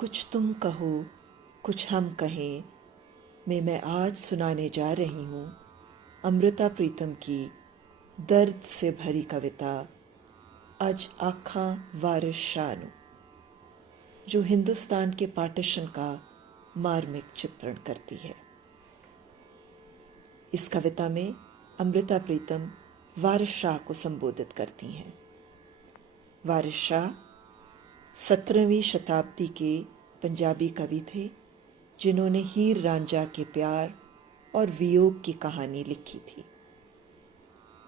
कुछ तुम कहो कुछ हम कहें में मैं आज सुनाने जा रही हूँ अमृता प्रीतम की दर्द से भरी कविता अज आखां वारिस शाह नूं, जो हिंदुस्तान के पार्टीशन का मार्मिक चित्रण करती है। इस कविता में अमृता प्रीतम वारिस शाह को संबोधित करती हैं। वारिस शाह 17वीं शताब्दी के पंजाबी कवि थे, जिन्होंने हीर रांझा के प्यार और वियोग की कहानी लिखी थी।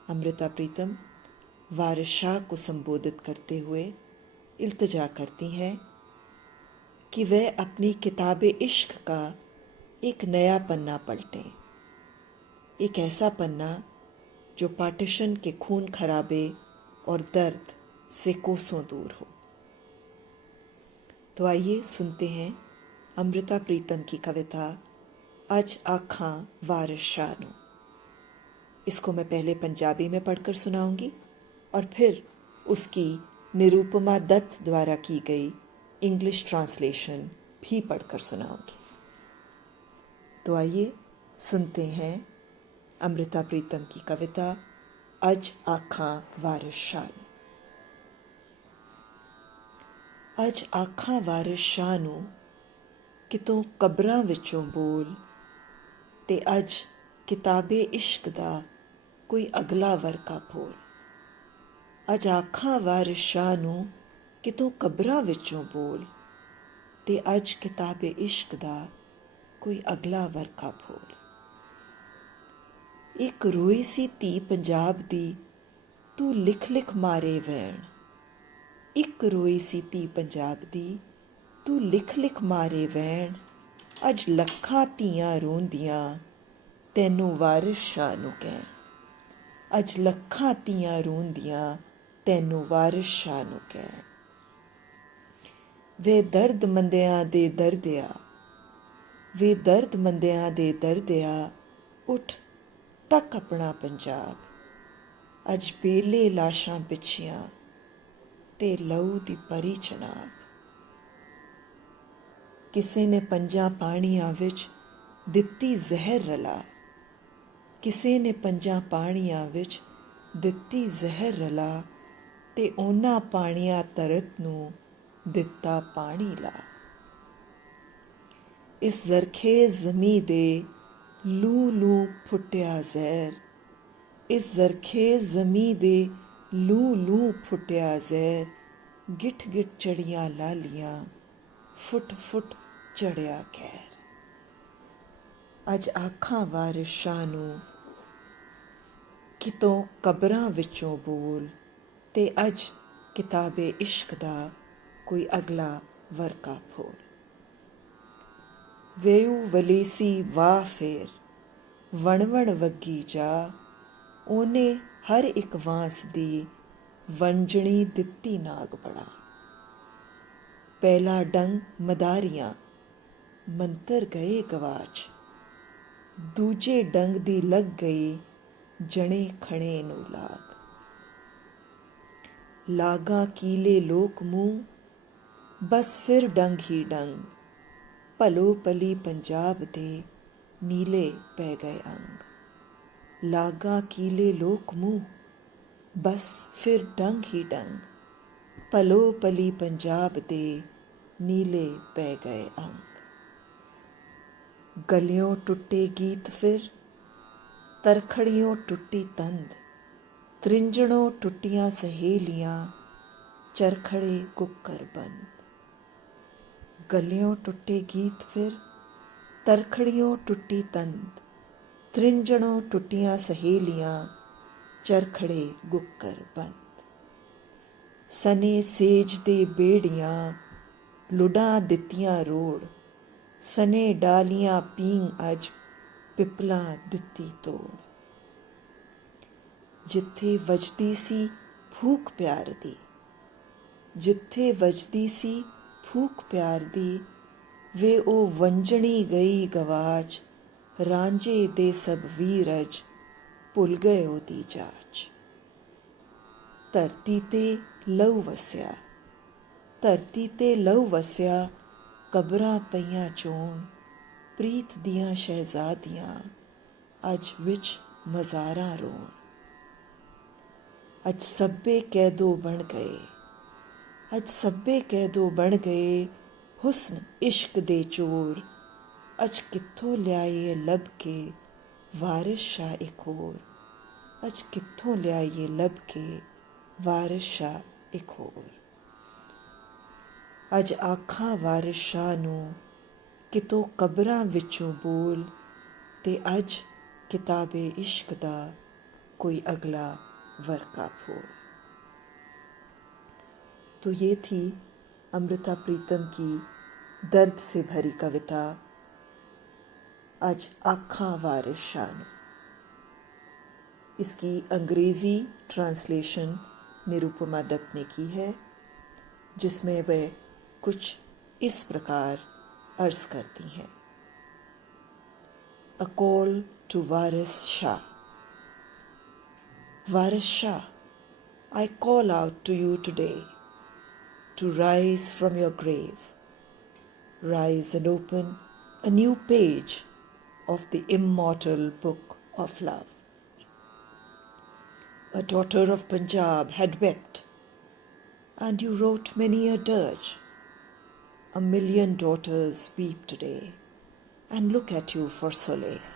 अमृता प्रीतम वारिस शाह को संबोधित करते हुए इल्तिजा करती हैं कि वह अपनी किताब इश्क का एक नया पन्ना पलटें, एक ऐसा पन्ना जो पार्टीशन के खून खराबे और दर्द से कोसों दूर हो। तो आइए सुनते हैं अमृता प्रीतम की कविता अज आखां वारिस शाह नूं। इसको मैं पहले पंजाबी में पढ़कर सुनाऊंगी और फिर उसकी निरूपमा दत्त द्वारा की गई इंग्लिश ट्रांसलेशन भी पढ़कर सुनाऊंगी। तो आइए सुनते हैं अमृता प्रीतम की कविता अज आखां वारिस शाह नूं। अज आखां वारिस शाह नूं कितों कबरां विचों बोल, ते अज किताबे इश्क दा कोई अगला वरका फोल। अज आखां वारिस शाह नूं कितों कबरां विचों बोल, ते अज किताबे इश्क दा कोई अगला वरका फोल। एक रोई सी धी पंजाब दी तू लिख लिख मारे वैण, एक रोई सी धी पंजाब दी तू लिख लिख मारे वैण। अज लखां धीआं रोंदियां तैनूं वारिस शाह नूं कहण। अज लखां धीआं रोंदियां तैनूं वारिस शाह नूं कहण। वे दर्द मंदियां दे दर्दिया, वे दर्द मंदियां दे दर्दिया, उठ तक अपना पंजाब। अज बेले लाशां बिछियां ते लहू दी परी चनाब। किसे ने पंजां पाणियां विच दित्ती जहर रला, किसे ने पंजां पाणियां विच दित्ती जहर रला, ते ओना पाणियां तरत नूं दित्ता पाणी ला। इस जरखेज ज़मी दे लू लू फुटिया जहर, इस जरखेज ज़मी दे लू लू फुटिया जहर। गिठ गिठ चढ़ियां लालियां फुट फुट चढ़िया खैर। अज आखां वारिस शाह नूं कितों कबरां विचों बोल, ते अज किताबे इश्क दा कोई अगला वरका फोल। वेऊ वलेसी वाह फेर वण वण वगी जा, ओने हर एक वांस दी वंजणी दित्ती नाग बड़ा। पहला डंग मदारियां मंतर गए गवाच, दूजे डंग दी लग गई जने खणे नूं लाग। लागा कीले लोक मूं बस फिर डंग ही डंग, भलो पली पंजाब दे नीले पै गए अंग। लागा कीले लोक मूं बस फिर डंग ही डंग, भलो पली पंजाब दे नीले पै गए अंग। गलियों टुटे गीत फिर तरखड़ियों टुटी तंद, त्रिंजणों टुटियां सहेलियां चरखड़े कुक्कर बंद। गलियों टुटे गीत फिर तरखड़ियों टुटी तंद, त्रिंजणों टुटियां सहेलियां चरखड़े गुक्कर बंद। सने सेज दे बेड़ियां लुडां दित्तियां रोड़, सने डालियां पींग अज पिपलां दित्ती तोड़। जिथे वजदी सी फूक प्यार दी, जिथे वजदी सी फूक प्यार दी, वे ओ वंजणी गई गवाच। रांझे दे सब वीर अज भुल गए ओदी जाच। धरती ते लहू वसिया, धरती ते लहू वसिया, ਕਬਰਾਂ ਪਈਆਂ ਚੋਣ ਪ੍ਰੀਤ ਦੀਆਂ ਸ਼ਹਿਜ਼ਾਦੀਆਂ ਅੱਜ ਵਿੱਚ ਮਜ਼ਾਰਾਂ ਰੋਣ। ਅੱਜ ਸਭੇ ਕੈਦੋ ਬਣ ਗਏ, ਅੱਜ ਸਭੇ ਕੈਦੋ ਬਣ ਗਏ ਹੁਸਨ ਇਸ਼ਕ ਦੇ ਚੋਰ। ਅੱਜ ਕਿੱਥੋਂ ਲਿਆਈਏ ਲੱਭ ਕੇ ਵਾਰਿਸ ਸ਼ਾਹ ਇੱਕ ਹੋਰ। ਅੱਜ ਕਿੱਥੋਂ ਲਿਆਈਏ ਲੱਭ ਕੇ ਵਾਰਿਸ ਸ਼ਾਹ ਇੱਕ ਹੋਰ। ਅੱਜ ਆਖਾਂ ਵਾਰਿਸ ਸ਼ਾਹ ਨੂੰ ਕਿਤੋਂ ਕਬਰਾਂ ਵਿੱਚੋਂ ਬੋਲ, ਤੇ ਅੱਜ किताबे इश्क दा कोई अगला वर्का फूल। तो ये थी अमृता प्रीतम की दर्द से भरी कविता आज आखा वारिस शाह ने। इसकी अंग्रेज़ी ट्रांसलेशन निरुपमा दत्त ने की है, जिसमें वह कुछ इस प्रकार अर्ज करती हैं। A call to Waris Shah. Waris Shah, I call out to you today to rise from your grave. Rise and open a new page of the immortal book of love. A daughter of Punjab had wept, and you wrote many a dirge. 1,000,000 daughters weep today and look at you for solace.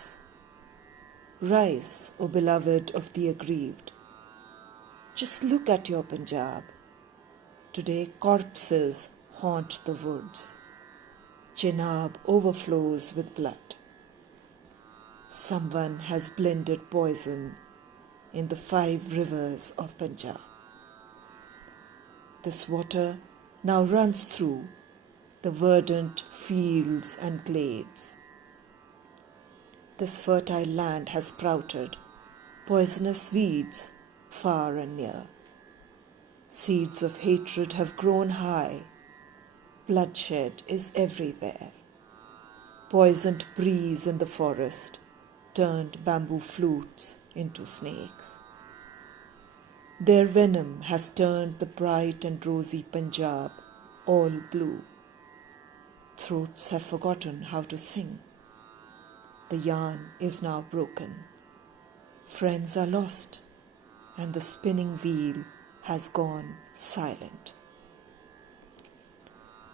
Rise, O beloved of the aggrieved. Just look at your Punjab. Today corpses haunt the woods. Chenab overflows with blood. Someone has blended poison in the 5 rivers of Punjab. This water now runs through the verdant fields and glades. This fertile land has sprouted poisonous weeds far and near. Seeds of hatred have grown high. Bloodshed is everywhere. Poisoned breeze in the forest turned bamboo flutes into snakes. Their venom has turned the bright and rosy Punjab all blue. Throats have forgotten how to sing. The yarn is now broken. Friends are lost, and the spinning wheel has gone silent.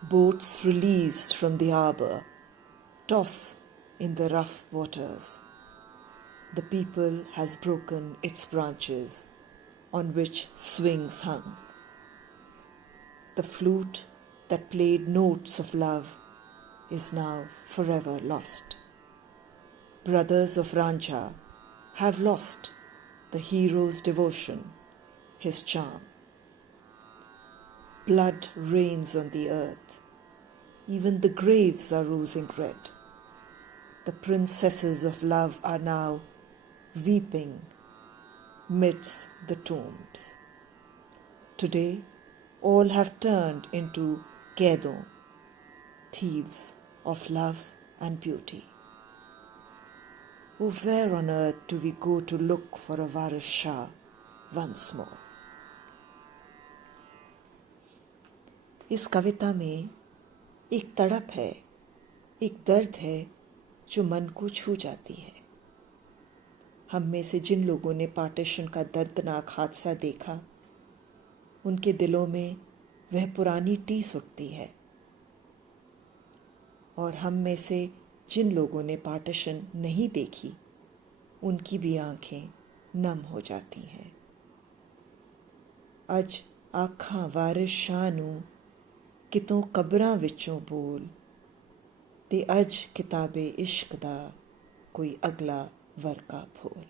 Boats released from the harbour toss in the rough waters. The people has broken its branches on which swings hung. The flute that played notes of love is now forever lost. Brothers of Rancha have lost the hero's devotion, his charm. Blood rains on the earth. Even the graves are rosing red. The princesses of love are now weeping midst the tombs. Today, all have turned into Kedon, thieves of love and beauty. Oh, where on earth do we go to look for a Waris Shah once more? इस कविता में एक तड़प है, एक दर्द है जो मन को छू जाती है। हम में से जिन लोगों ने पार्टीशन का दर्दनाक हादसा देखा, उनके दिलों में वह पुरानी टीस उठती है, और हम में से जिन लोगों ने पार्टीशन नहीं देखी, उनकी भी आंखें नम हो जाती हैं। अज आखां वारिस शाह नूं कितों कबरां विचों बोल, ते अज किताबे इश्क दा कोई अगला वर्का फूल।